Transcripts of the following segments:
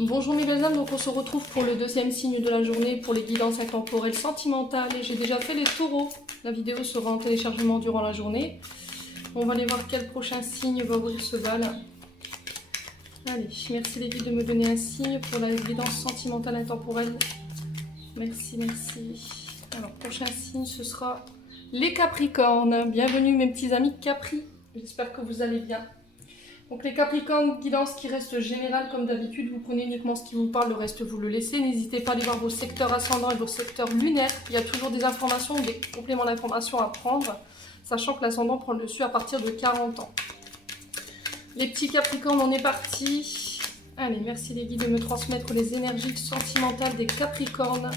Bonjour mes belles âmes, donc on se retrouve pour le deuxième signe de la journée pour les guidances intemporelles sentimentales et j'ai déjà fait les taureaux. La vidéo sera en téléchargement durant la journée. On va aller voir quel prochain signe va ouvrir ce bal. Allez, merci les guides de me donner un signe pour la guidance sentimentale intemporelle. Merci, merci. Alors, prochain signe, ce sera les Capricornes. Bienvenue mes petits amis Capri. J'espère que vous allez bien. Donc les Capricornes, guidance qui reste générale comme d'habitude, vous prenez uniquement ce qui vous parle, le reste vous le laissez. N'hésitez pas à aller voir vos secteurs ascendants et vos secteurs lunaires. Il y a toujours des informations, des compléments d'informations à prendre, sachant que l'ascendant prend le dessus à partir de 40 ans. Les petits Capricornes, on est parti. Allez, merci les guides de me transmettre les énergies sentimentales des Capricornes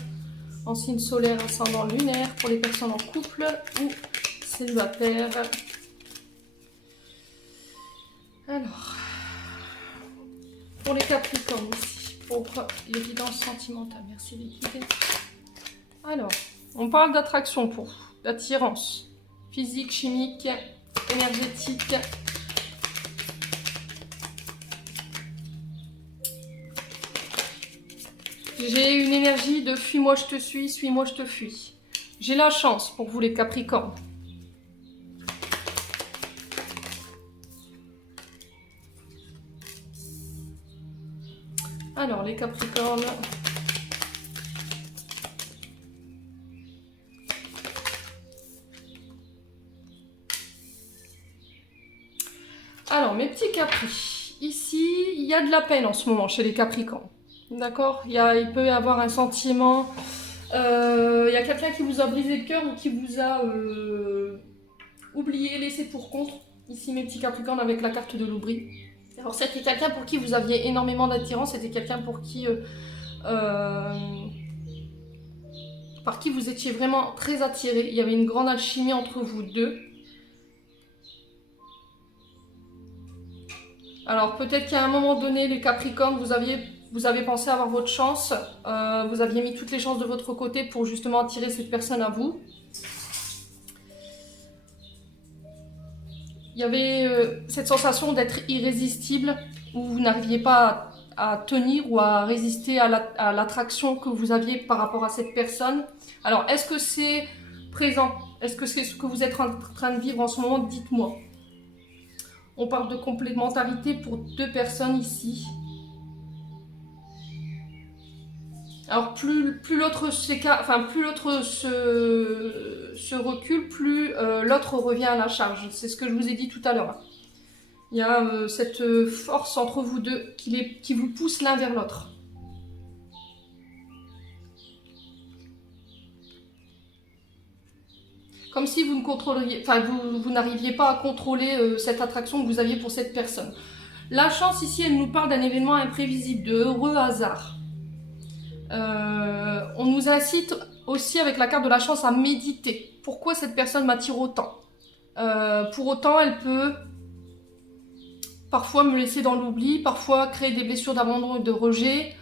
en signe solaire, ascendant lunaire, pour les personnes en couple ou célibataires. Alors, pour les Capricornes ici, pour les guidances sentimentales, merci les guides. Alors, on parle d'attraction pour vous, d'attirance physique, chimique, énergétique. J'ai une énergie de fuis-moi je te suis-moi je te fuis. J'ai la chance pour vous les Capricornes. Alors, les Capricornes. Alors, mes petits Capris. Ici, il y a de la peine en ce moment chez les Capricornes. D'accord? Il peut y avoir un sentiment. Il y a quelqu'un qui vous a brisé le cœur ou qui vous a oublié, laissé pour compte. Ici, mes petits Capricornes avec la carte de l'oubli. Alors c'était quelqu'un pour qui vous aviez énormément d'attirance, c'était quelqu'un pour qui par qui vous étiez vraiment très attiré. Il y avait une grande alchimie entre vous deux. Alors peut-être qu'à un moment donné, les Capricornes, vous avez pensé avoir votre chance, vous aviez mis toutes les chances de votre côté pour justement attirer cette personne à vous. Il y avait cette sensation d'être irrésistible, où vous n'arriviez pas à tenir ou à résister à l'attraction que vous aviez par rapport à cette personne. Alors, est-ce que c'est présent? Est-ce que c'est ce que vous êtes en train de vivre en ce moment? Dites-moi. On parle de complémentarité pour deux personnes ici. Alors, plus l'autre se recule, plus l'autre revient à la charge. C'est ce que je vous ai dit tout à l'heure. Il y a cette force entre vous deux qui vous pousse l'un vers l'autre. Comme si vous ne contrôleriez, vous n'arriviez pas à contrôler cette attraction que vous aviez pour cette personne. La chance ici, elle nous parle d'un événement imprévisible, de heureux hasard. On nous incite aussi avec la carte de la chance à méditer. Pourquoi cette personne m'attire autant? Pour autant, elle peut parfois me laisser dans l'oubli, parfois créer des blessures d'abandon et de rejet.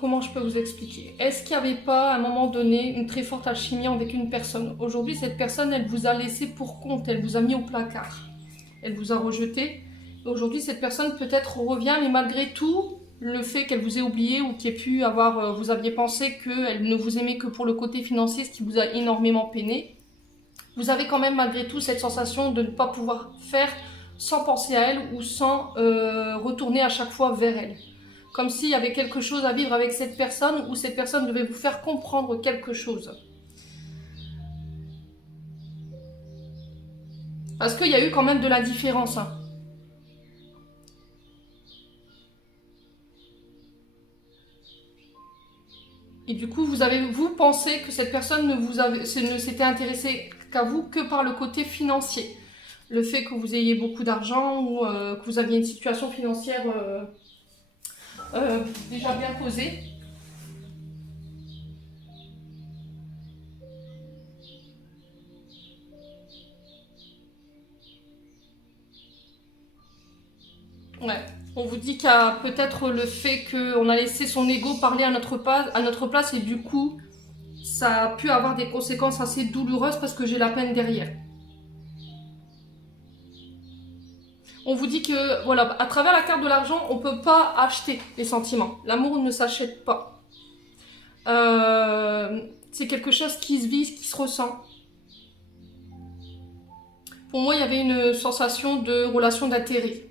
Comment je peux vous expliquer? Est-ce qu'il n'y avait pas à un moment donné une très forte alchimie avec une personne? Aujourd'hui, cette personne, elle vous a laissé pour compte, elle vous a mis au placard, elle vous a rejeté. Aujourd'hui, cette personne peut-être revient, mais malgré tout, le fait qu'elle vous ait oublié ou qu'elle ait pu avoir, vous aviez pensé qu'elle ne vous aimait que pour le côté financier, ce qui vous a énormément peiné. Vous avez quand même malgré tout cette sensation de ne pas pouvoir faire sans penser à elle ou sans retourner à chaque fois vers elle. Comme s'il y avait quelque chose à vivre avec cette personne ou cette personne devait vous faire comprendre quelque chose. Parce qu'il y a eu quand même de la différence. Hein. Et du coup, vous pensez que cette personne ne s'était intéressée qu'à vous que par le côté financier. Le fait que vous ayez beaucoup d'argent ou que vous aviez une situation financière déjà bien posée. Ouais. On vous dit qu'il y a peut-être le fait qu'on a laissé son ego parler à notre place et du coup, ça a pu avoir des conséquences assez douloureuses parce que j'ai la peine derrière. On vous dit que, voilà, à travers la carte de l'argent, on ne peut pas acheter les sentiments. L'amour ne s'achète pas. C'est quelque chose qui se vit, qui se ressent. Pour moi, il y avait une sensation de relation d'intérêt.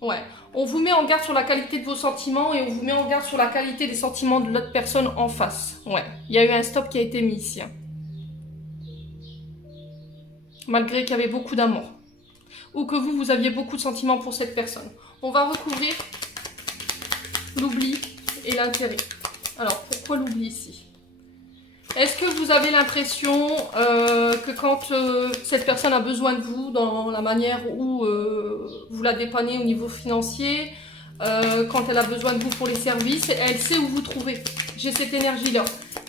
Ouais. On vous met en garde sur la qualité de vos sentiments et on vous met en garde sur la qualité des sentiments de l'autre personne en face. Ouais. Il y a eu un stop qui a été mis ici. Malgré qu'il y avait beaucoup d'amour. Ou que vous aviez beaucoup de sentiments pour cette personne. On va recouvrir l'oubli et l'intérêt. Alors, pourquoi l'oubli ici? Est-ce que vous avez l'impression que quand cette personne a besoin de vous, dans la manière où vous la dépannez au niveau financier, quand elle a besoin de vous pour les services, elle sait où vous trouver? J'ai cette énergie-là.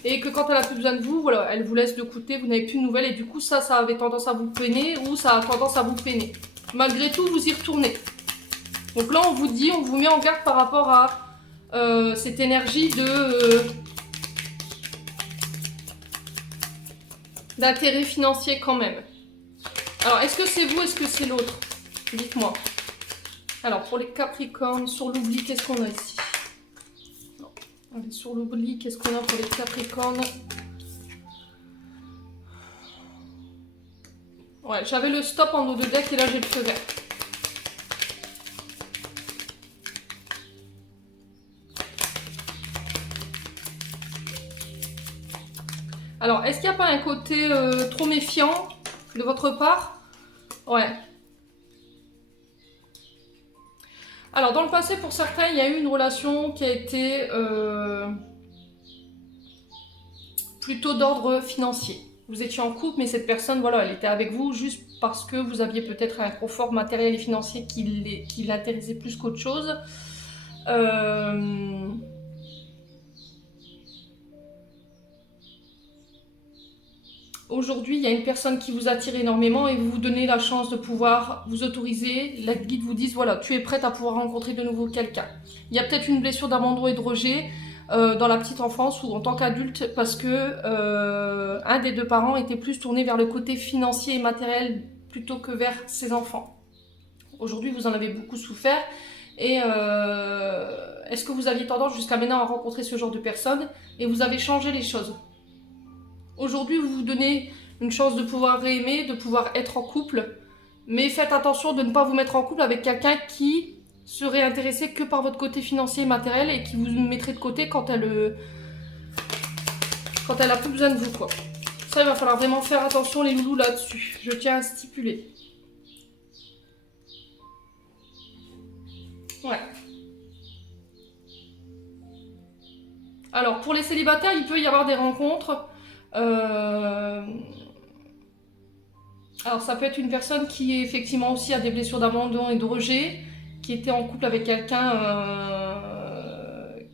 Et que quand elle a plus besoin de vous, voilà, elle vous laisse de côté, vous n'avez plus de nouvelles, et du coup, ça avait tendance à vous peiner, ou ça a tendance à vous peiner. Malgré tout, vous y retournez. Donc là, on vous dit, on vous met en garde par rapport à cette énergie d'intérêt financier quand même. Alors, est-ce que c'est vous, est-ce que c'est l'autre? Dites-moi. Alors, pour les Capricornes, sur l'oubli, qu'est-ce qu'on a ici? Non. Allez, sur l'oubli, qu'est-ce qu'on a pour les Capricornes? Ouais, j'avais le stop en haut de deck et là, j'ai le feu vert. Alors, est-ce qu'il n'y a pas un côté trop méfiant de votre part? Ouais. Alors, dans le passé, pour certains, il y a eu une relation qui a été plutôt d'ordre financier. Vous étiez en couple, mais cette personne, voilà, elle était avec vous juste parce que vous aviez peut-être un confort matériel et financier qui l'intéressait plus qu'autre chose. Aujourd'hui, il y a une personne qui vous attire énormément et vous vous donnez la chance de pouvoir vous autoriser. La guide vous dit, voilà, tu es prête à pouvoir rencontrer de nouveau quelqu'un. Il y a peut-être une blessure d'abandon et de rejet dans la petite enfance ou en tant qu'adulte parce que un des deux parents était plus tourné vers le côté financier et matériel plutôt que vers ses enfants. Aujourd'hui, vous en avez beaucoup souffert et est-ce que vous aviez tendance jusqu'à maintenant à rencontrer ce genre de personnes et vous avez changé les choses? Aujourd'hui, vous vous donnez une chance de pouvoir aimer, de pouvoir être en couple, mais faites attention de ne pas vous mettre en couple avec quelqu'un qui serait intéressé que par votre côté financier et matériel et qui vous mettrait de côté quand elle a plus besoin de vous, quoi. Ça, il va falloir vraiment faire attention, les loulous, là-dessus. Je tiens à stipuler. Ouais. Alors, pour les célibataires, il peut y avoir des rencontres. Alors ça peut être une personne qui effectivement aussi a des blessures d'abandon et de rejet, qui était en couple avec quelqu'un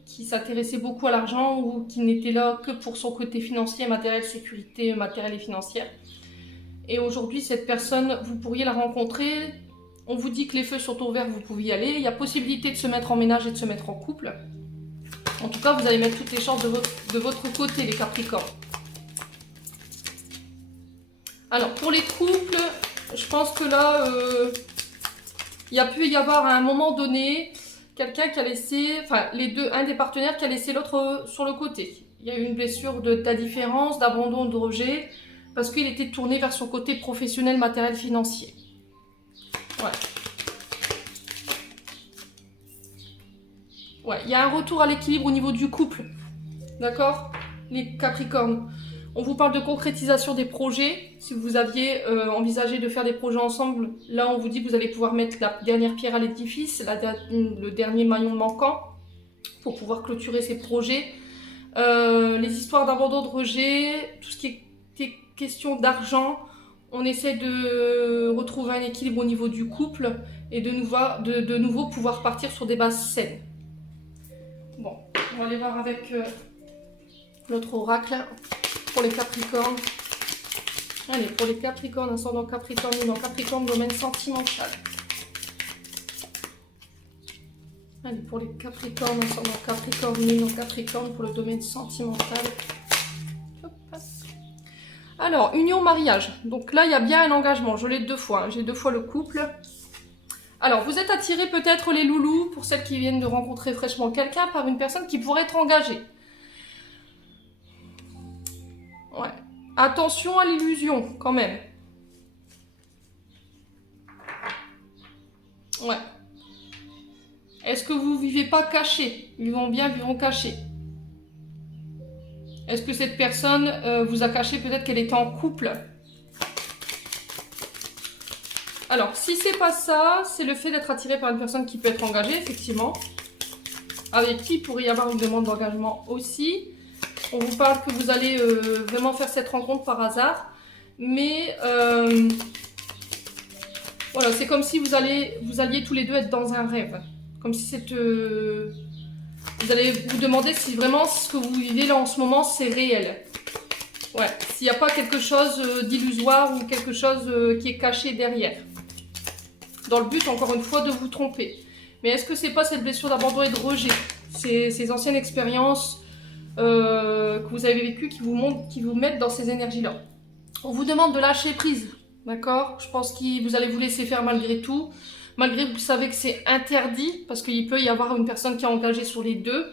qui s'intéressait beaucoup à l'argent ou qui n'était là que pour son côté financier, matériel, sécurité matérielle et financière. Et aujourd'hui, cette personne, vous pourriez la rencontrer. On vous dit que les feux sont ouverts, vous pouvez y aller. Il y a possibilité de se mettre en ménage et de se mettre en couple. En tout cas, vous allez mettre toutes les chances de votre côté, les Capricornes. Alors, pour les couples, je pense que là, il y a pu y avoir à un moment donné quelqu'un qui a laissé, enfin, un des partenaires qui a laissé l'autre sur le côté. Il y a eu une blessure d'indifférence, d'abandon, de rejet, parce qu'il était tourné vers son côté professionnel, matériel, financier. Ouais. Ouais, il y a un retour à l'équilibre au niveau du couple. D'accord? Les Capricornes. On vous parle de concrétisation des projets. Si vous aviez envisagé de faire des projets ensemble, là on vous dit que vous allez pouvoir mettre la dernière pierre à l'édifice, le dernier maillon manquant pour pouvoir clôturer ces projets. Les histoires d'abandon, de rejet, tout ce qui est question d'argent, on essaie de retrouver un équilibre au niveau du couple et de nouveau pouvoir partir sur des bases saines. Bon, on va aller voir avec l'autre oracle pour les Capricornes. Allez, pour les Capricornes, ascendant Capricorne, Lune en Capricorne, domaine sentimental. Allez, pour les Capricornes, ascendant Capricorne, Lune en Capricorne, pour le domaine sentimental. Hop. Alors, union, mariage. Donc là, il y a bien un engagement. Je l'ai 2 fois. Hein. J'ai 2 fois le couple. Alors, vous êtes attirés peut-être les loulous, pour celles qui viennent de rencontrer fraîchement quelqu'un, par une personne qui pourrait être engagée. Ouais. Attention à l'illusion, quand même. Ouais. Est-ce que vous vivez pas caché? Vivons bien, vivons cachés. Est-ce que cette personne vous a caché peut-être qu'elle était en couple? Alors, si c'est pas ça, c'est le fait d'être attiré par une personne qui peut être engagée, effectivement. Avec qui il pourrait y avoir une demande d'engagement aussi. On vous parle que vous allez vraiment faire cette rencontre par hasard. Mais voilà, c'est comme si vous alliez tous les deux être dans un rêve. Comme si cette... vous allez vous demander si vraiment ce que vous vivez là en ce moment, c'est réel. Ouais, s'il n'y a pas quelque chose d'illusoire ou quelque chose qui est caché derrière. Dans le but, encore une fois, de vous tromper. Mais est-ce que c'est pas cette blessure d'abandon et de rejet? Ces anciennes expériences que vous avez vécues qui vous mettent dans ces énergies-là. On vous demande de lâcher prise, d'accord? Je pense que vous allez vous laisser faire malgré tout. Malgré que vous savez que c'est interdit, parce qu'il peut y avoir une personne qui est engagée sur les deux.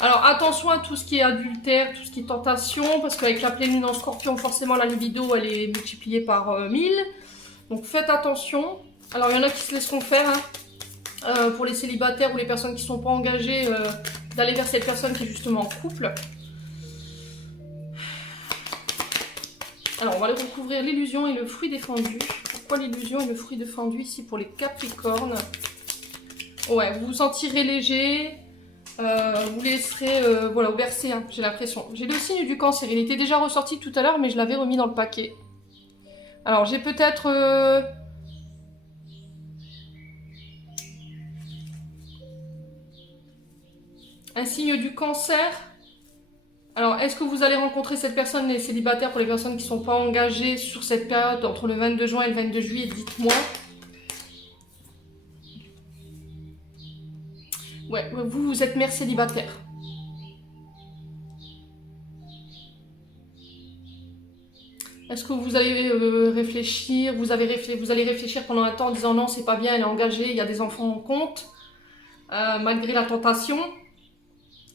Alors attention à tout ce qui est adultère, tout ce qui est tentation, parce qu'avec la pleine lune en scorpion, forcément la libido elle est multipliée par 1000. Donc faites attention. Alors il y en a qui se laisseront faire, hein, pour les célibataires ou les personnes qui ne sont pas engagées, d'aller vers cette personne qui est justement en couple. Alors on va aller recouvrir l'illusion et le fruit défendu. Pourquoi l'illusion et le fruit défendu ici pour les Capricornes? Ouais, vous vous sentirez léger. Vous laisserez voilà, au bercé, hein, j'ai l'impression. J'ai le signe du Cancer, il était déjà ressorti tout à l'heure, mais je l'avais remis dans le paquet. Alors, j'ai peut-être... un signe du Cancer. Alors, est-ce que vous allez rencontrer cette personne, les célibataires, pour les personnes qui ne sont pas engagées sur cette période, entre le 22 juin et le 22 juillet, dites-moi. Ouais, vous êtes mère célibataire. Est-ce que vous allez réfléchir, vous allez réfléchir pendant un temps en disant non, c'est pas bien, elle est engagée, il y a des enfants en compte, malgré la tentation?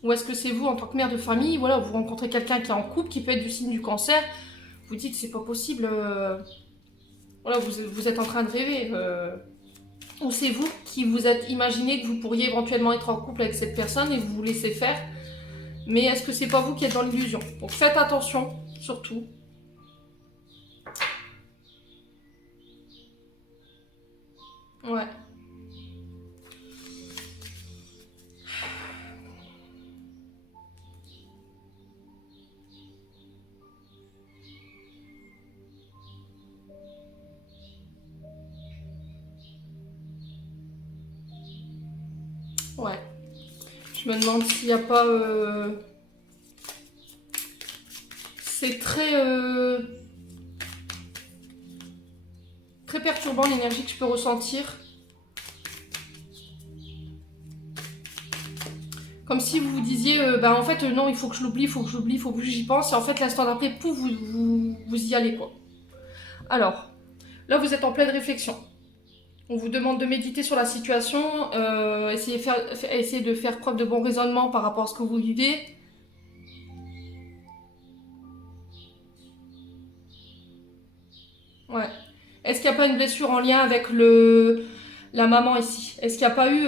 Ou est-ce que c'est vous, en tant que mère de famille, voilà, vous rencontrez quelqu'un qui est en couple, qui peut être du signe du Cancer, vous dites c'est pas possible, voilà, vous êtes en train de rêver. Ou c'est vous qui vous êtes imaginé que vous pourriez éventuellement être en couple avec cette personne et vous vous laissez faire. Mais est-ce que c'est pas vous qui êtes dans l'illusion? Donc faites attention, surtout. Ouais. Ouais. Je me demande s'il n'y a pas... C'est très... très perturbant l'énergie que je peux ressentir. Comme si vous vous disiez, bah en fait non, il faut que je l'oublie, il faut que je l'oublie, il faut que j'y pense. Et en fait l'instant d'après, pouf, vous y allez quoi. Alors, là vous êtes en pleine réflexion. On vous demande de méditer sur la situation, essayer de faire preuve de bon raisonnement par rapport à ce que vous vivez. Ouais. Est-ce qu'il n'y a pas une blessure en lien avec la maman ici? Est-ce qu'il n'y a pas eu...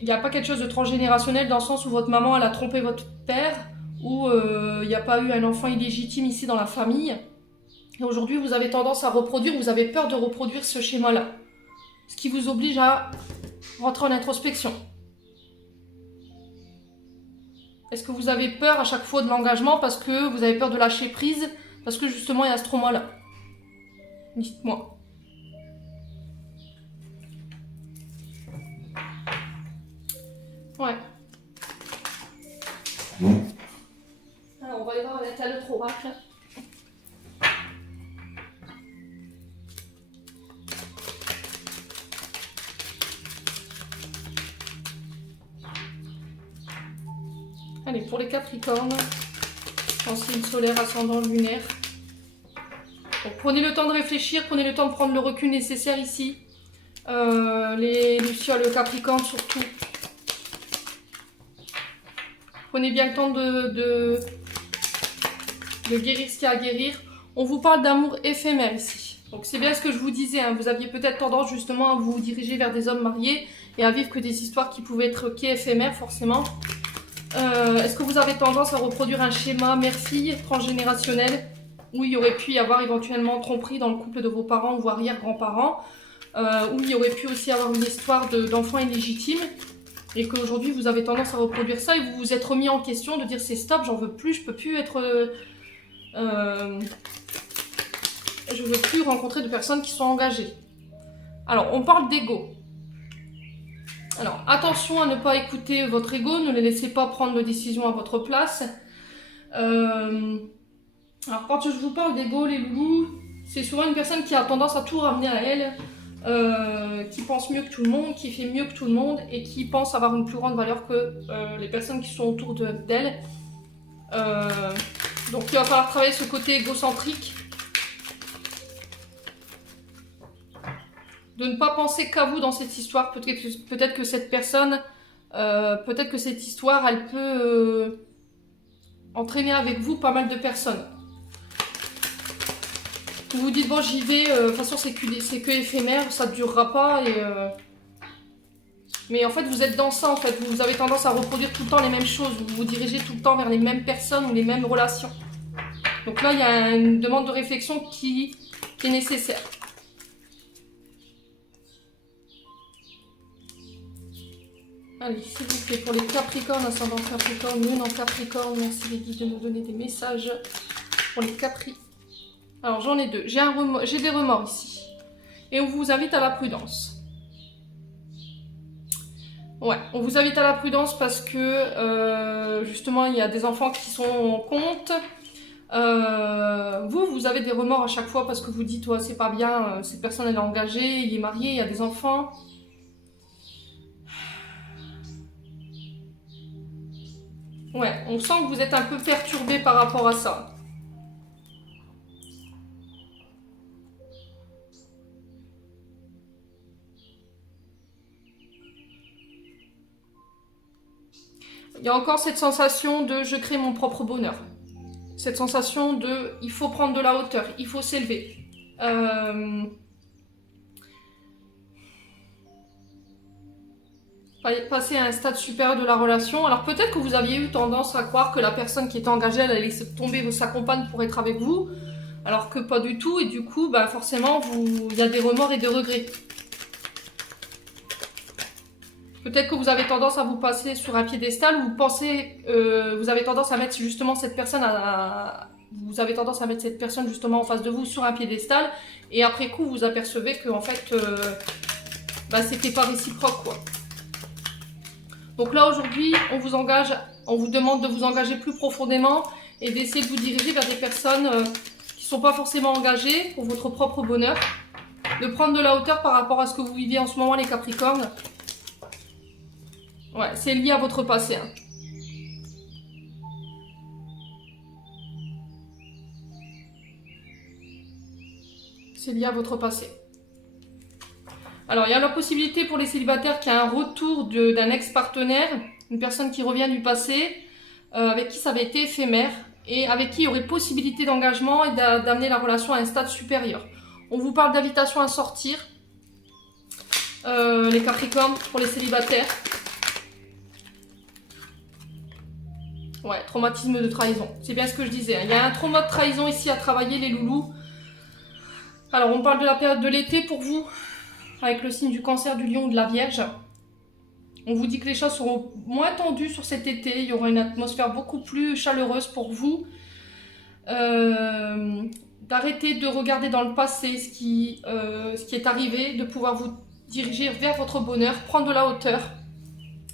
il n'y a pas quelque chose de transgénérationnel dans le sens où votre maman elle a trompé votre père, ou il n'y a pas eu un enfant illégitime ici dans la famille? Et aujourd'hui, vous avez tendance à reproduire, vous avez peur de reproduire ce schéma-là. Ce qui vous oblige à rentrer en introspection. Est-ce que vous avez peur à chaque fois de l'engagement parce que vous avez peur de lâcher prise, parce que justement il y a ce trauma-là? Dites-moi. Ouais. Alors, Alors, on va aller voir l'état de oracle. Allez, pour les Capricornes, en signe solaire, ascendant, lunaire. Donc, prenez le temps de réfléchir, prenez le temps de prendre le recul nécessaire ici. Les Lucioles Capricornes surtout. Prenez bien le temps de guérir ce qu'il y a à guérir. On vous parle d'amour éphémère ici. Donc c'est bien ce que je vous disais, hein. Vous aviez peut-être tendance justement à vous diriger vers des hommes mariés et à vivre que des histoires qui pouvaient être éphémères forcément. Est-ce que vous avez tendance à reproduire un schéma mère-fille transgénérationnel où il y aurait pu y avoir éventuellement tromperie dans le couple de vos parents ou arrière-grands-parents, où il y aurait pu aussi avoir une histoire d'enfants illégitimes, et qu'aujourd'hui vous avez tendance à reproduire ça et vous vous êtes remis en question de dire c'est stop, j'en veux plus, je peux plus être... je veux plus rencontrer de personnes qui sont engagées. Alors, on parle d'ego. Alors, attention à ne pas écouter votre ego, ne les laissez pas prendre de décisions à votre place. Alors, quand je vous parle d'ego, les loulous, c'est souvent une personne qui a tendance à tout ramener à elle, qui pense mieux que tout le monde, qui fait mieux que tout le monde et qui pense avoir une plus grande valeur que les personnes qui sont autour d'elle. Donc, il va falloir travailler ce côté égocentrique. De ne pas penser qu'à vous dans cette histoire. Peut-être que cette personne, peut-être que cette histoire, elle peut entraîner avec vous pas mal de personnes. Vous vous dites, bon, j'y vais, de toute façon, c'est que éphémère, ça ne durera pas. Mais en fait, vous êtes dans ça, en fait. Vous avez tendance à reproduire tout le temps les mêmes choses. Vous vous dirigez tout le temps vers les mêmes personnes ou les mêmes relations. Donc là, il y a une demande de réflexion qui est nécessaire. Allez, s'il vous plaît, pour les Capricornes, ascendant Capricorne, lune en Capricorne, merci les guides de nous donner des messages pour les Capri. Alors, j'en ai deux. J'ai des remords ici. Et on vous invite à la prudence. Ouais, on vous invite à la prudence parce que, justement, il y a des enfants qui sont en compte. Vous avez des remords à chaque fois parce que vous dites, ouais, c'est pas bien, cette personne, elle est engagée, il est marié, il y a des enfants. Ouais, on sent que vous êtes un peu perturbé par rapport à ça. Il y a encore cette sensation de je crée mon propre bonheur. Cette sensation de il faut prendre de la hauteur, il faut s'élever. Passer à un stade supérieur de la relation. Alors peut-être que vous aviez eu tendance à croire que la personne qui était engagée, elle allait laisser tomber sa compagne pour être avec vous, alors que pas du tout, et du coup, bah forcément, il y a des remords et des regrets. Peut-être que vous avez tendance à vous passer sur un piédestal, ou vous avez tendance à mettre justement cette personne vous avez tendance à mettre cette personne justement en face de vous sur un piédestal, et après coup, vous apercevez que en fait, c'était pas réciproque, quoi. Donc là, aujourd'hui, on vous demande de vous engager plus profondément et d'essayer de vous diriger vers des personnes qui ne sont pas forcément engagées pour votre propre bonheur. De prendre de la hauteur par rapport à ce que vous vivez en ce moment, les Capricornes. Ouais, c'est lié à votre passé. Hein. C'est lié à votre passé. Alors, il y a la possibilité pour les célibataires qu'il y a un retour d'un ex-partenaire, une personne qui revient du passé, avec qui ça avait été éphémère, et avec qui il y aurait possibilité d'engagement et d'amener la relation à un stade supérieur. On vous parle d'invitation à sortir, les Capricornes, pour les célibataires. Ouais, traumatisme de trahison, c'est bien ce que je disais. Il y a un trauma de trahison ici à travailler, les loulous. Alors, on parle de la période de l'été pour vous, avec le signe du Cancer, du Lion ou de la Vierge. On vous dit que les choses seront moins tendues sur cet été. Il y aura une atmosphère beaucoup plus chaleureuse pour vous. D'arrêter de regarder dans le passé ce qui est arrivé, de pouvoir vous diriger vers votre bonheur, prendre de la hauteur.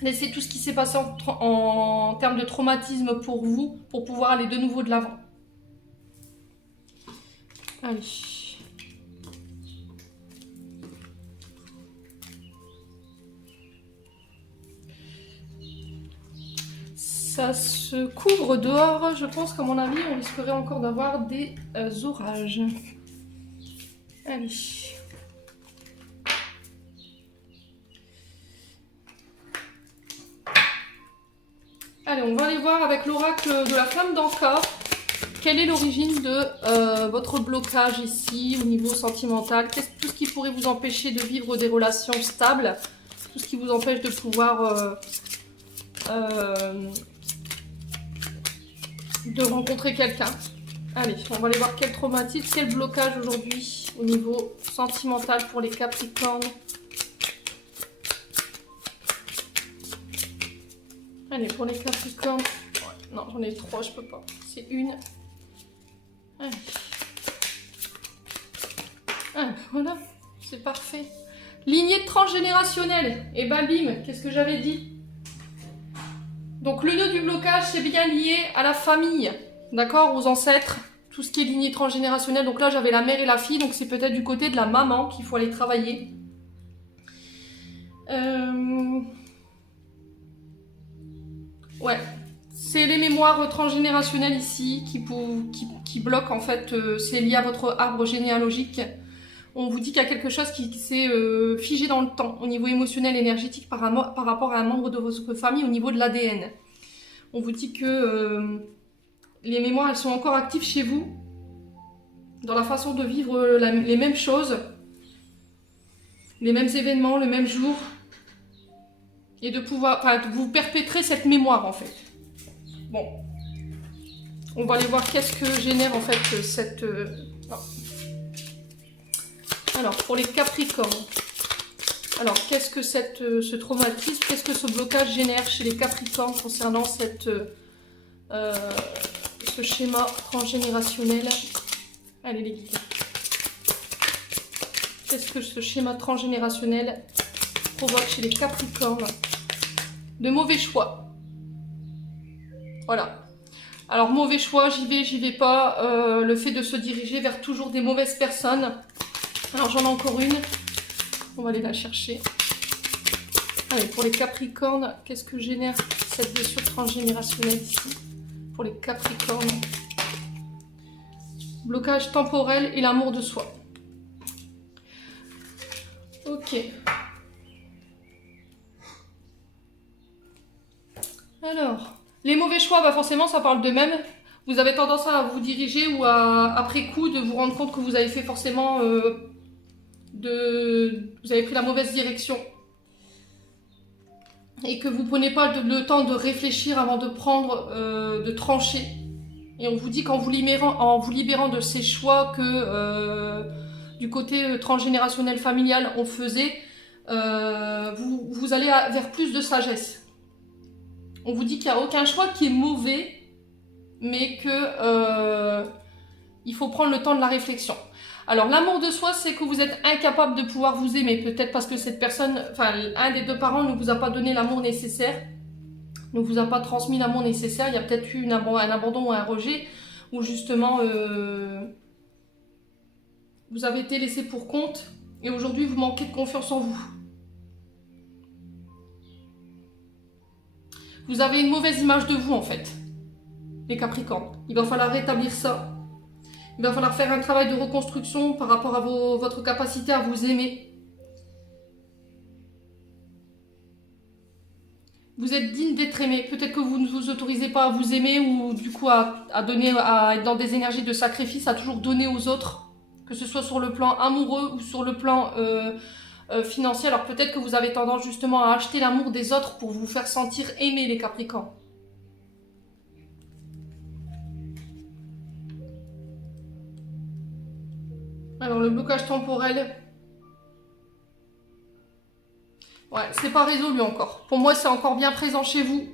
Laissez tout ce qui s'est passé en termes de traumatisme pour vous, pour pouvoir aller de nouveau de l'avant. Allez. Ça se couvre dehors, je pense qu'à mon avis, on risquerait encore d'avoir des orages. Allez. Allez, on va aller voir avec l'oracle de la flamme d'Anka. Quelle est l'origine de votre blocage ici au niveau sentimental? Qu'est-ce tout ce qui pourrait vous empêcher de vivre des relations stables? Tout ce qui vous empêche de pouvoir de rencontrer quelqu'un. Allez, on va aller voir quel traumatisme, quel blocage aujourd'hui au niveau sentimental pour les Capricornes. Allez, pour les Capricornes. Ouais, non, j'en ai 3, je peux pas. C'est une. Allez. Ah, voilà, c'est parfait. Lignée transgénérationnelle. Et ben bim, qu'est-ce que j'avais dit? Donc le nœud du blocage, c'est bien lié à la famille, d'accord, aux ancêtres, tout ce qui est lignée transgénérationnelle. Donc là, j'avais la mère et la fille, donc c'est peut-être du côté de la maman qu'il faut aller travailler. Ouais, c'est les mémoires transgénérationnelles ici qui bloquent en fait, c'est lié à votre arbre généalogique. On vous dit qu'il y a quelque chose qui s'est figé dans le temps, au niveau émotionnel, énergétique, par rapport à un membre de votre famille, au niveau de l'ADN. On vous dit que les mémoires, elles sont encore actives chez vous, dans la façon de vivre les mêmes choses, les mêmes événements, le même jour, et de pouvoir, enfin, vous perpétrer cette mémoire en fait. Bon, on va aller voir qu'est-ce que génère en fait cette... non. Alors, pour les Capricornes, alors qu'est-ce que ce traumatisme, qu'est-ce que ce blocage génère chez les Capricornes concernant ce schéma transgénérationnel? Allez les guides. Qu'est-ce que ce schéma transgénérationnel provoque chez les Capricornes? De mauvais choix. Voilà. Alors, mauvais choix, j'y vais pas. Le fait de se diriger vers toujours des mauvaises personnes. Alors j'en ai encore une, on va aller la chercher. Allez, pour les Capricornes, qu'est-ce que génère cette blessure transgénérationnelle ici? Pour les Capricornes, blocage temporel et l'amour de soi. Ok. Alors, les mauvais choix, bah forcément ça parle d'eux-mêmes. Vous avez tendance à vous diriger ou après coup de vous rendre compte que vous avez fait forcément... vous avez pris la mauvaise direction et que vous prenez pas le temps de réfléchir avant de prendre, de trancher. Et on vous dit qu'en vous libérant de ces choix que du côté transgénérationnel familial on faisait, vous allez vers plus de sagesse. On vous dit qu'il n'y a aucun choix qui est mauvais, mais que il faut prendre le temps de la réflexion. Alors, l'amour de soi, c'est que vous êtes incapable de pouvoir vous aimer. Peut-être parce que cette personne, enfin, un des deux parents ne vous a pas donné l'amour nécessaire, ne vous a pas transmis l'amour nécessaire. Il y a peut-être eu un abandon ou un rejet, où justement, vous avez été laissé pour compte, et aujourd'hui, vous manquez de confiance en vous. Vous avez une mauvaise image de vous, en fait, les Capricornes. Il va falloir rétablir ça. Il va falloir faire un travail de reconstruction par rapport à votre capacité à vous aimer. Vous êtes digne d'être aimé. Peut-être que vous ne vous autorisez pas à vous aimer ou du coup à être dans des énergies de sacrifice, à toujours donner aux autres, que ce soit sur le plan amoureux ou sur le plan financier. Alors peut-être que vous avez tendance justement à acheter l'amour des autres pour vous faire sentir aimé, les Capricornes. Alors, le blocage temporel, ouais, c'est pas résolu encore. Pour moi, c'est encore bien présent chez vous.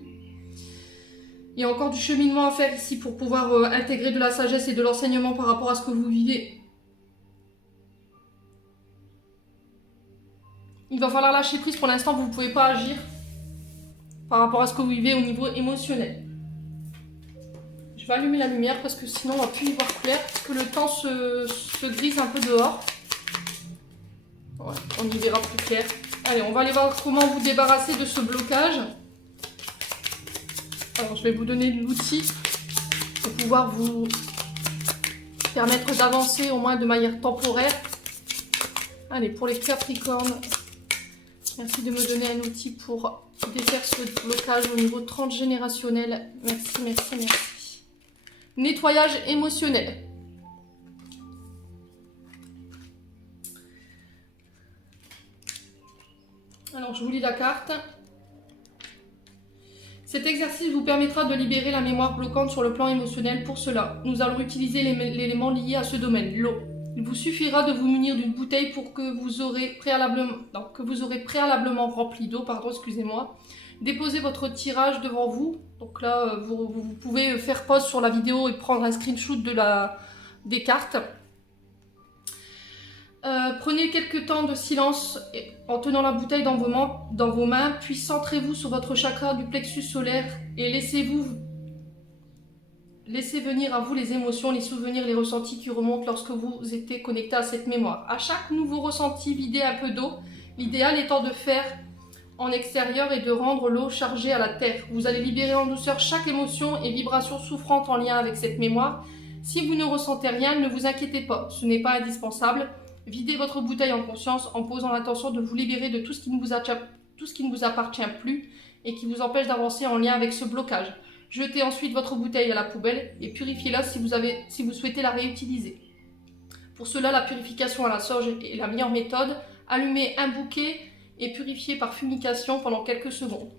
Il y a encore du cheminement à faire ici pour pouvoir intégrer de la sagesse et de l'enseignement par rapport à ce que vous vivez. Il va falloir lâcher prise. Pour l'instant, vous ne pouvez pas agir. par rapport à ce que vous vivez au niveau émotionnel. Je vais allumer la lumière parce que sinon on va plus y voir clair, parce que le temps se grise un peu dehors. Ouais, on y verra plus clair. Allez, on va aller voir comment vous débarrasser de ce blocage. Alors, je vais vous donner l'outil pour pouvoir vous permettre d'avancer au moins de manière temporaire. Allez, pour les Capricornes, merci de me donner un outil pour défaire ce blocage au niveau transgénérationnel. Merci, merci, merci. Nettoyage émotionnel. Alors, je vous lis la carte. Cet exercice vous permettra de libérer la mémoire bloquante sur le plan émotionnel. Pour cela, nous allons utiliser l'élément lié à ce domaine, l'eau. Il vous suffira de vous munir d'une bouteille pour que vous aurez préalablement rempli d'eau, excusez-moi. Déposez votre tirage devant vous. Donc là, vous pouvez faire pause sur la vidéo et prendre un screenshot des cartes. Prenez quelques temps de silence en tenant la bouteille dans vos mains, puis centrez-vous sur votre chakra du plexus solaire et laissez venir à vous les émotions, les souvenirs, les ressentis qui remontent lorsque vous êtes connecté à cette mémoire. À chaque nouveau ressenti, videz un peu d'eau, l'idéal étant de faire en extérieur et de rendre l'eau chargée à la terre. Vous allez libérer en douceur chaque émotion et vibration souffrante en lien avec cette mémoire. Si vous ne ressentez rien, ne vous inquiétez pas, ce n'est pas indispensable. Videz votre bouteille en conscience en posant l'intention de vous libérer de tout ce qui ne vous appartient plus et qui vous empêche d'avancer en lien avec ce blocage. Jetez ensuite votre bouteille à la poubelle et purifiez-la si vous souhaitez la réutiliser. Pour cela, la purification à la sauge est la meilleure méthode. Allumez un bouquet et purifiez par fumigation pendant quelques secondes.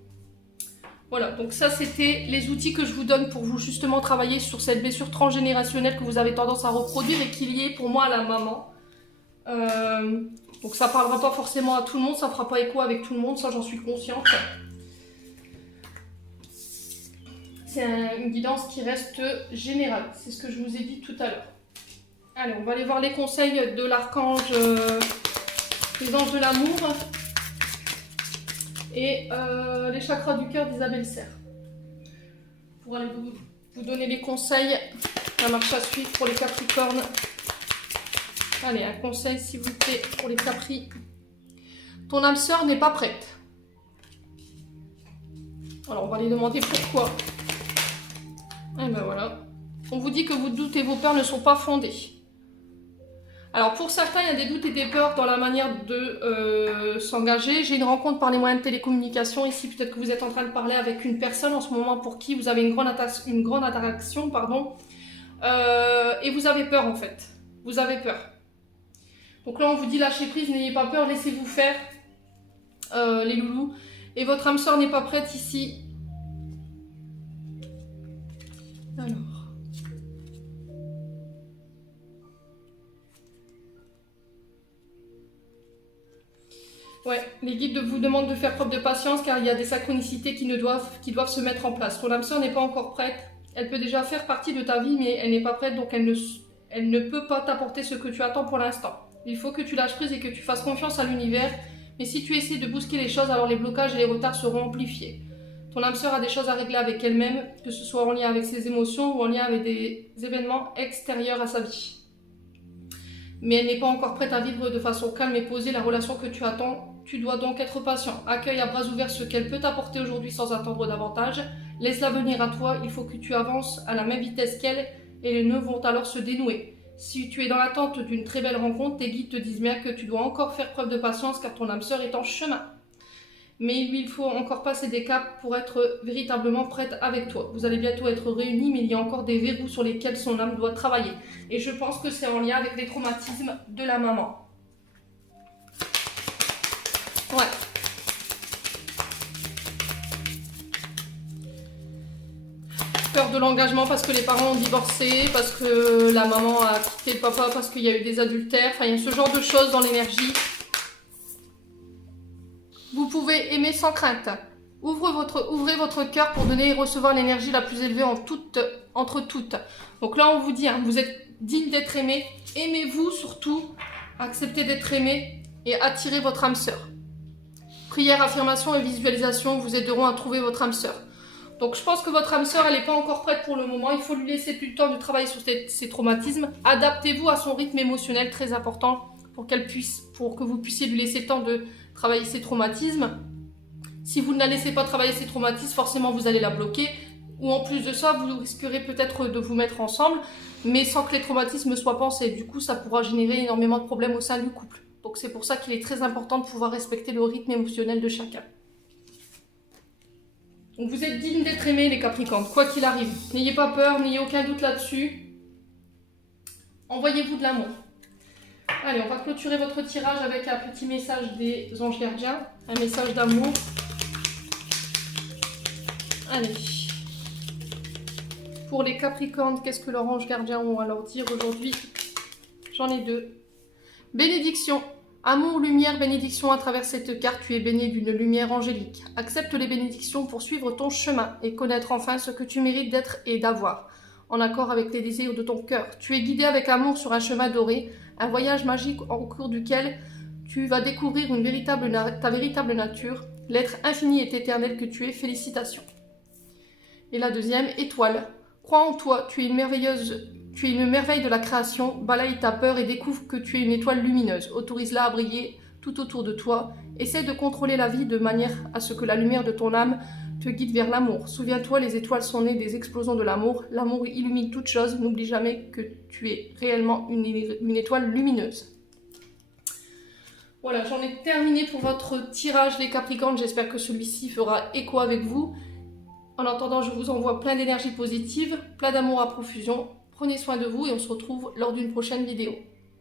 Voilà, donc ça c'était les outils que je vous donne pour vous justement travailler sur cette blessure transgénérationnelle que vous avez tendance à reproduire et qui est liée pour moi à la maman. Donc ça parlera pas forcément à tout le monde, ça fera pas écho avec tout le monde, ça j'en suis consciente. C'est une guidance qui reste générale, c'est ce que je vous ai dit tout à l'heure. Allez, on va aller voir les conseils de l'archange, les anges de l'amour et les chakras du cœur d'Isabelle Serre. Pour aller vous donner les conseils, la marche à suivre pour les Capricornes. Allez, un conseil s'il vous plaît pour les Capri. Ton âme sœur n'est pas prête. Alors on va lui demander pourquoi. Et ben voilà. On vous dit que vos doutes et vos peurs ne sont pas fondés. Alors pour certains, il y a des doutes et des peurs dans la manière de s'engager. J'ai une rencontre par les moyens de télécommunication. Ici, peut-être que vous êtes en train de parler avec une personne en ce moment pour qui vous avez une grande attraction, et vous avez peur en fait. Vous avez peur. Donc là, on vous dit lâchez prise, n'ayez pas peur, laissez-vous faire, les loulous. Et votre âme sœur n'est pas prête ici. Alors. Ouais, les guides vous demandent de faire preuve de patience car il y a des synchronicités qui doivent se mettre en place. Ton âme sœur n'est pas encore prête. Elle peut déjà faire partie de ta vie, mais elle n'est pas prête, donc elle ne peut pas t'apporter ce que tu attends pour l'instant. Il faut que tu lâches prise et que tu fasses confiance à l'univers. Mais si tu essaies de bousquer les choses, alors les blocages et les retards seront amplifiés. Ton âme sœur a des choses à régler avec elle-même, que ce soit en lien avec ses émotions ou en lien avec des événements extérieurs à sa vie. Mais elle n'est pas encore prête à vivre de façon calme et posée la relation que tu attends. Tu dois donc être patient. Accueille à bras ouverts ce qu'elle peut t'apporter aujourd'hui sans attendre davantage. Laisse-la venir à toi. Il faut que tu avances à la même vitesse qu'elle et les nœuds vont alors se dénouer. Si tu es dans l'attente d'une très belle rencontre, tes guides te disent bien que tu dois encore faire preuve de patience car ton âme sœur est en chemin. Mais il faut encore passer des caps pour être véritablement prête avec toi. Vous allez bientôt être réunis, mais il y a encore des verrous sur lesquels son âme doit travailler. Et je pense que c'est en lien avec les traumatismes de la maman. Ouais. Peur de l'engagement parce que les parents ont divorcé, parce que la maman a quitté le papa, parce qu'il y a eu des adultères. Enfin, il y a ce genre de choses dans l'énergie. Vous pouvez aimer sans crainte. Ouvrez votre cœur pour donner et recevoir l'énergie la plus élevée entre toutes. Donc là, on vous dit, hein, vous êtes digne d'être aimé. Aimez-vous surtout. Acceptez d'être aimé et attirez votre âme sœur. Prières, affirmations et visualisations vous aideront à trouver votre âme sœur. Donc je pense que votre âme sœur, elle n'est pas encore prête pour le moment. Il faut lui laisser plus le temps de travailler sur ses traumatismes. Adaptez-vous à son rythme émotionnel, très important, pour que vous puissiez lui laisser le temps de travailler ses traumatismes. Si vous ne la laissez pas travailler ses traumatismes, forcément vous allez la bloquer. Ou en plus de ça, vous risquerez peut-être de vous mettre ensemble, mais sans que les traumatismes soient pensés. Du coup, ça pourra générer énormément de problèmes au sein du couple. Donc c'est pour ça qu'il est très important de pouvoir respecter le rythme émotionnel de chacun. Donc vous êtes dignes d'être aimés les Capricornes, quoi qu'il arrive. N'ayez pas peur, n'ayez aucun doute là-dessus. Envoyez-vous de l'amour. Allez, on va clôturer votre tirage avec un petit message des anges gardiens. Un message d'amour. Allez. Pour les Capricornes, qu'est-ce que leurs anges gardiens ont à leur dire aujourd'hui? J'en ai deux. Bénédiction. Amour, lumière, bénédiction à travers cette carte, tu es baigné d'une lumière angélique. Accepte les bénédictions pour suivre ton chemin et connaître enfin ce que tu mérites d'être et d'avoir, en accord avec les désirs de ton cœur. Tu es guidé avec amour sur un chemin doré, un voyage magique au cours duquel tu vas découvrir ta véritable nature, l'être infini et éternel que tu es. Félicitations. Et la deuxième, étoile. Crois en toi, tu es une merveille de la création, balaye ta peur et découvre que tu es une étoile lumineuse. Autorise-la à briller tout autour de toi. Essaie de contrôler la vie de manière à ce que la lumière de ton âme te guide vers l'amour. Souviens-toi, les étoiles sont nées des explosions de l'amour. L'amour illumine toute chose. N'oublie jamais que tu es réellement une étoile lumineuse. Voilà, j'en ai terminé pour votre tirage les Capricornes. J'espère que celui-ci fera écho avec vous. En attendant, je vous envoie plein d'énergie positive, plein d'amour à profusion. Prenez soin de vous et on se retrouve lors d'une prochaine vidéo.